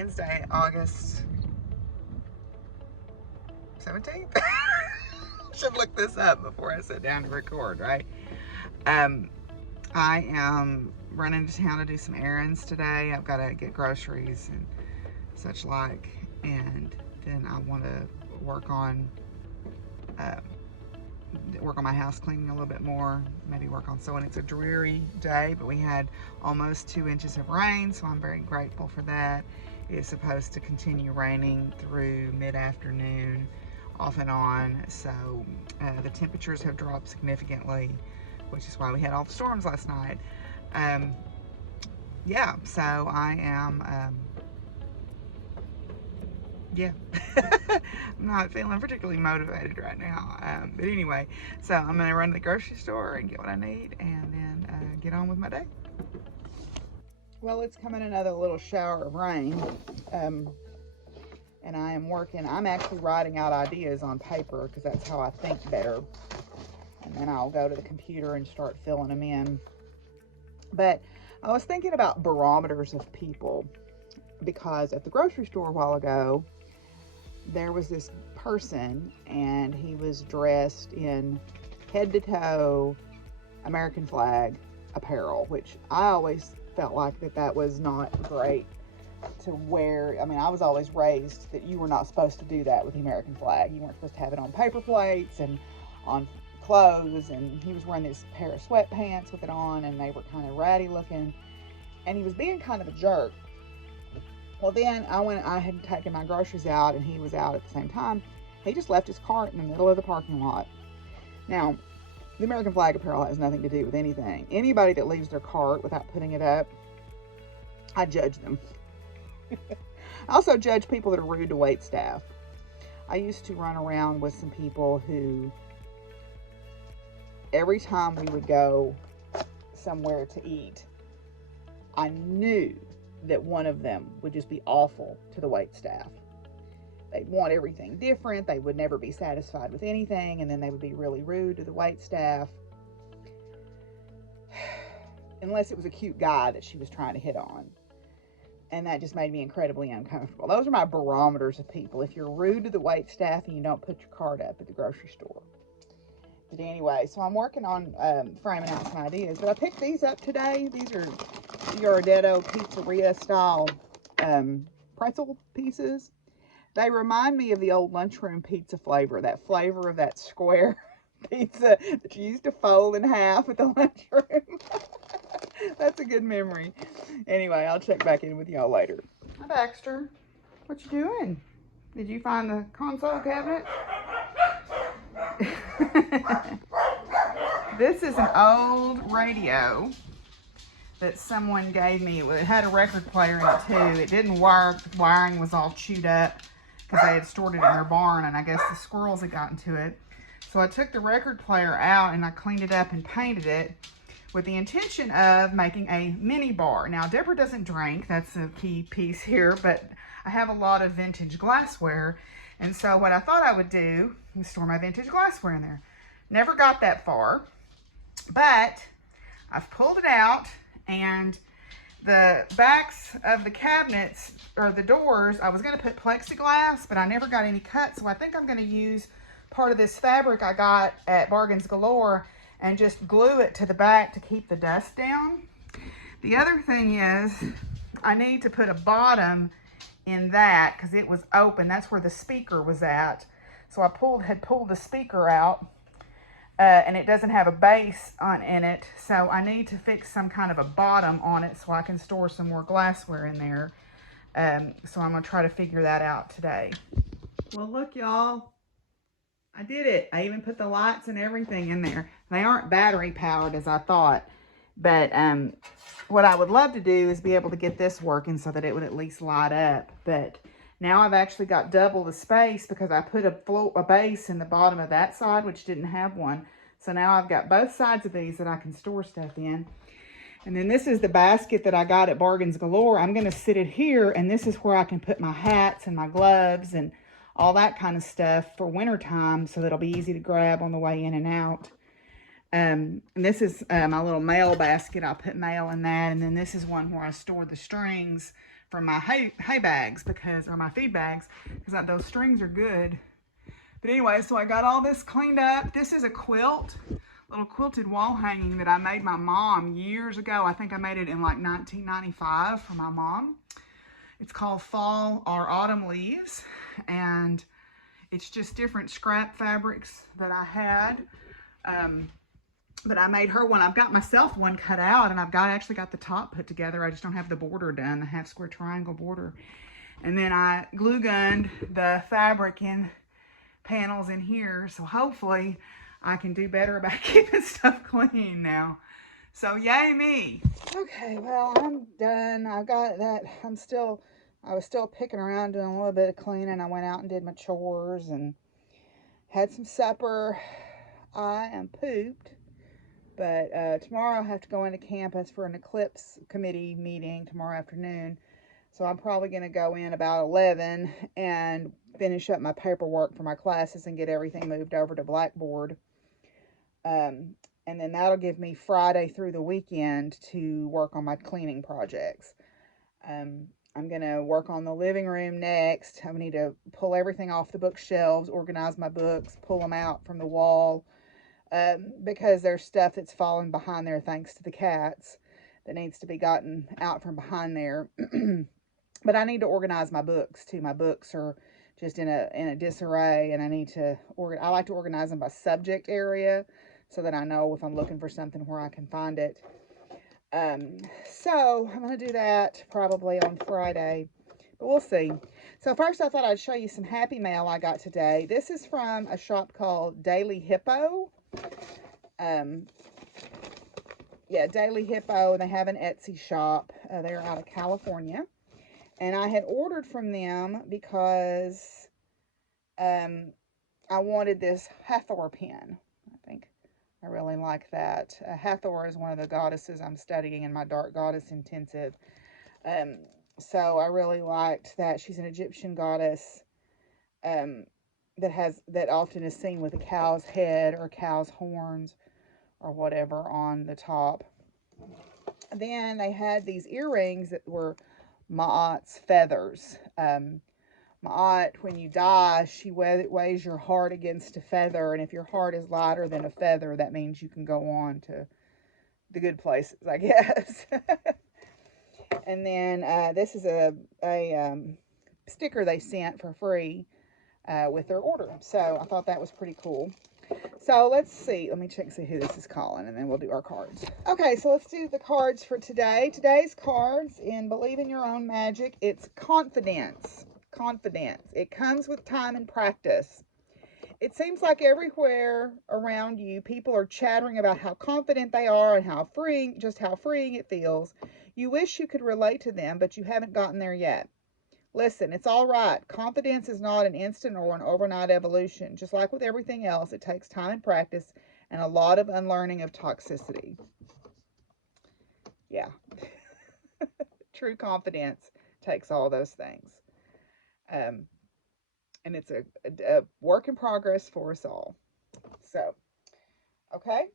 Wednesday, August 17th. Should look this up before I sit down to record, right? I am running to town to do some errands today. I've got to get groceries and such like, and then I want to work on my house cleaning a little bit more, maybe work on sewing. It's a dreary day, but we had almost 2 inches of rain, so I'm very grateful for that. It is supposed to continue raining through mid-afternoon, off and on, so the temperatures have dropped significantly, which is why we had all the storms last night. Yeah, so I am I'm not feeling particularly motivated right now, but anyway, so I'm gonna run to the grocery store and get what I need, and then get on with my day. Well, it's coming another little shower of rain, and I'm actually writing out ideas on paper because that's how I think better, and then I'll go to the computer and start filling them in. But I was thinking about barometers of people, because at the grocery store a while ago, there was this person, and he was dressed in head to toe American flag apparel, which I always felt like that was not great to wear. I mean, I was always raised that you were not supposed to do that with the American flag. You weren't supposed to have it on paper plates and on clothes, and he was wearing this pair of sweatpants with it on, and they were kind of ratty looking, and he was being kind of a jerk. Well, then I had taken my groceries out, and he was out at the same time. He just left his cart in the middle of the parking lot. Now, the American flag apparel has nothing to do with anything. Anybody that leaves their cart without putting it up, I judge them. I also judge people that are rude to wait staff. I used to run around with some people who, every time we would go somewhere to eat, I knew that one of them would just be awful to the wait staff. They'd want everything different. They would never be satisfied with anything, and then they would be really rude to the wait staff. Unless it was a cute guy that she was trying to hit on. And that just made me incredibly uncomfortable. Those are my barometers of people. If you're rude to the wait staff and you don't put your cart up at the grocery store. But anyway, so I'm working on framing out some ideas. But I picked these up today. These are Giordetto Pizzeria style pretzel pieces. They remind me of the old lunchroom pizza flavor, that flavor of that square pizza that you used to fold in half at the lunchroom. That's a good memory. Anyway, I'll check back in with y'all later. Hi, Baxter. What you doing? Did you find the console cabinet? This is an old radio that someone gave me. It had a record player in it too. It didn't work. The wiring was all chewed up because they had stored it in their barn, and I guess the squirrels had gotten to it. So I took the record player out and I cleaned it up and painted it with the intention of making a mini bar. Now, Deborah doesn't drink. That's a key piece here, but I have a lot of vintage glassware. And so what I thought I would do is store my vintage glassware in there. Never got that far, but I've pulled it out, and the backs of the cabinets, or the doors, I was going to put plexiglass, but I never got any cut, so I think I'm going to use part of this fabric I got at Bargains Galore and just glue it to the back to keep the dust down. The other thing is I need to put a bottom in that because it was open. That's where the speaker was at. So I had pulled the speaker out, and it doesn't have a base in it. So I need to fix some kind of a bottom on it so I can store some more glassware in there. So I'm gonna try to figure that out today. Well, look, y'all, I did it. I even put the lights and everything in there. They aren't battery powered as I thought, but what I would love to do is be able to get this working so that it would at least light up. But now I've actually got double the space because I put a base in the bottom of that side, which didn't have one. So now I've got both sides of these that I can store stuff in. And then this is the basket that I got at Bargains Galore. I'm going to sit it here, and this is where I can put my hats and my gloves and all that kind of stuff for wintertime, so that it'll be easy to grab on the way in and out. And this is my little mail basket. I'll put mail in that. And then this is one where I store the strings from my hay bags or my feed bags, because those strings are good. But anyway, so I got all this cleaned up. This is a quilt, little quilted wall hanging that I made my mom years ago. I think I made it in like 1995 for my mom. It's called Fall or Autumn Leaves, and it's just different scrap fabrics that I had. But I made her one. I've got myself one cut out, and I've actually got the top put together. I just don't have the border done, the half square triangle border. And then I glue gunned the fabric in panels in here, so hopefully I can do better about keeping stuff clean now. So yay me. Okay, well, I'm done. I got that. I was still picking around doing a little bit of cleaning. I went out and did my chores and had some supper. I am pooped, but tomorrow I have to go into campus for an eclipse committee meeting tomorrow afternoon. So I'm probably going to go in about 11 and finish up my paperwork for my classes and get everything moved over to Blackboard. And then that'll give me Friday through the weekend to work on my cleaning projects. I'm going to work on the living room next. I need to pull everything off the bookshelves, organize my books, pull them out from the wall, because there's stuff that's fallen behind there thanks to the cats that needs to be gotten out from behind there. But I need to organize my books too. My books are just in a disarray, and I like to organize them by subject area so that I know if I'm looking for something where I can find it. So I'm going to do that probably on Friday, but we'll see. So first I thought I'd show you some happy mail I got today. This is from a shop called Daily Hippo. Daily Hippo. They have an Etsy shop. They're out of California. And I had ordered from them because I wanted this Hathor pen. I think I really like that. Hathor is one of the goddesses I'm studying in my Dark Goddess Intensive. So I really liked that. She's an Egyptian goddess that often is seen with a cow's head or cow's horns or whatever on the top. Then they had these earrings that were Ma'at's feathers. Ma'at, when you die, she weighs your heart against a feather, and if your heart is lighter than a feather, that means you can go on to the good places, I guess. And then this is a sticker they sent for free with their order. So I thought that was pretty cool. So let's see. Let me check and see who this is calling, and then we'll do our cards. Okay, so let's do the cards for today. Today's cards in Believe in Your Own Magic, it's confidence. Confidence. It comes with time and practice. It seems like everywhere around you, people are chattering about how confident they are and how freeing it feels. You wish you could relate to them, but you haven't gotten there yet. Listen, it's all right. Confidence is not an instant or an overnight evolution. Just like with everything else, it takes time and practice and a lot of unlearning of toxicity. Yeah. True confidence takes all those things. And it's a work in progress for us all. So, okay.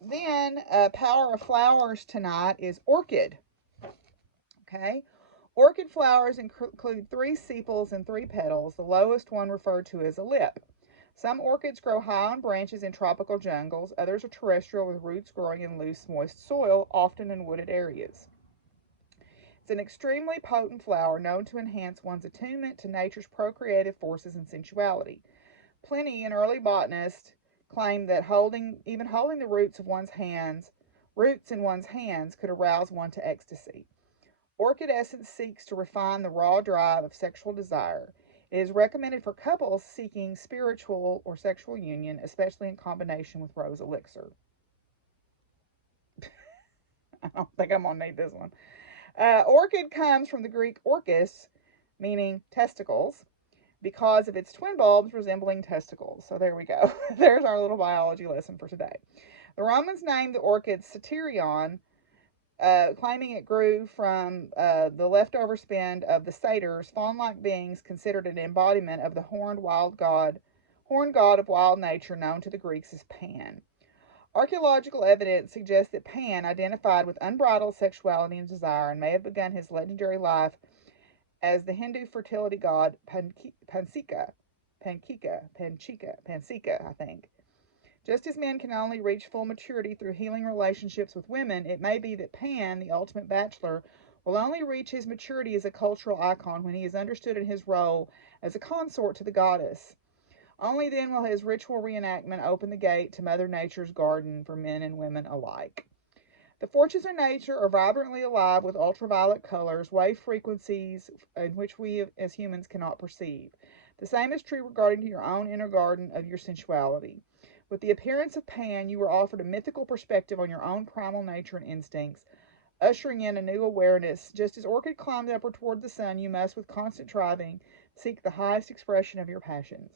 Then, Power of Flowers tonight is Orchid. Okay. Orchid flowers include 3 sepals and 3 petals, the lowest one referred to as a lip. Some orchids grow high on branches in tropical jungles. Others are terrestrial with roots growing in loose, moist soil, often in wooded areas. It's an extremely potent flower known to enhance one's attunement to nature's procreative forces and sensuality. Pliny, an early botanist, claimed that even holding the roots in one's hands could arouse one to ecstasy. Orchid Essence seeks to refine the raw drive of sexual desire. It is recommended for couples seeking spiritual or sexual union, especially in combination with rose elixir. I don't think I'm going to need this one. Orchid comes from the Greek orchis, meaning testicles, because of its twin bulbs resembling testicles. So there we go. There's our little biology lesson for today. The Romans named the orchid Satyrion, claiming it grew from the leftover spin of the satyrs, fawn-like beings considered an embodiment of the horned god of wild nature known to the Greeks as Pan. Archaeological evidence suggests that Pan identified with unbridled sexuality and desire and may have begun his legendary life as the Hindu fertility god Panchika, I think. Just as men can only reach full maturity through healing relationships with women, it may be that Pan, the ultimate bachelor, will only reach his maturity as a cultural icon when he is understood in his role as a consort to the goddess. Only then will his ritual reenactment open the gate to Mother Nature's garden for men and women alike. The forces of nature are vibrantly alive with ultraviolet colors, wave frequencies in which we as humans cannot perceive. The same is true regarding your own inner garden of your sensuality. With the appearance of Pan, you are offered a mythical perspective on your own primal nature and instincts, ushering in a new awareness. Just as Orchid climbed upward toward the sun, you must, with constant striving, seek the highest expression of your passions.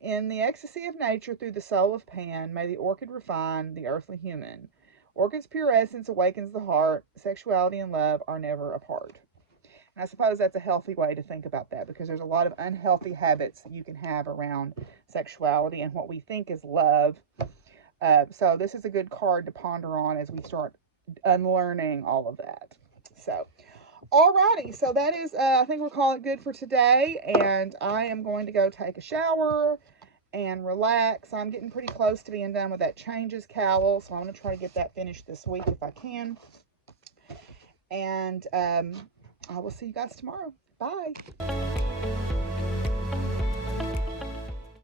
In the ecstasy of nature through the soul of Pan, may the orchid refine the earthly human. Orchid's pure essence awakens the heart. Sexuality and love are never apart. And I suppose that's a healthy way to think about that, because there's a lot of unhealthy habits that you can have around sexuality and what we think is love. So this is a good card to ponder on as we start unlearning all of that. So, alrighty, so that is, I think we'll call it good for today, and I am going to go take a shower and relax. I'm getting pretty close to being done with that changes cowl, so I'm going to try to get that finished this week if I can. And I will see you guys tomorrow. Bye.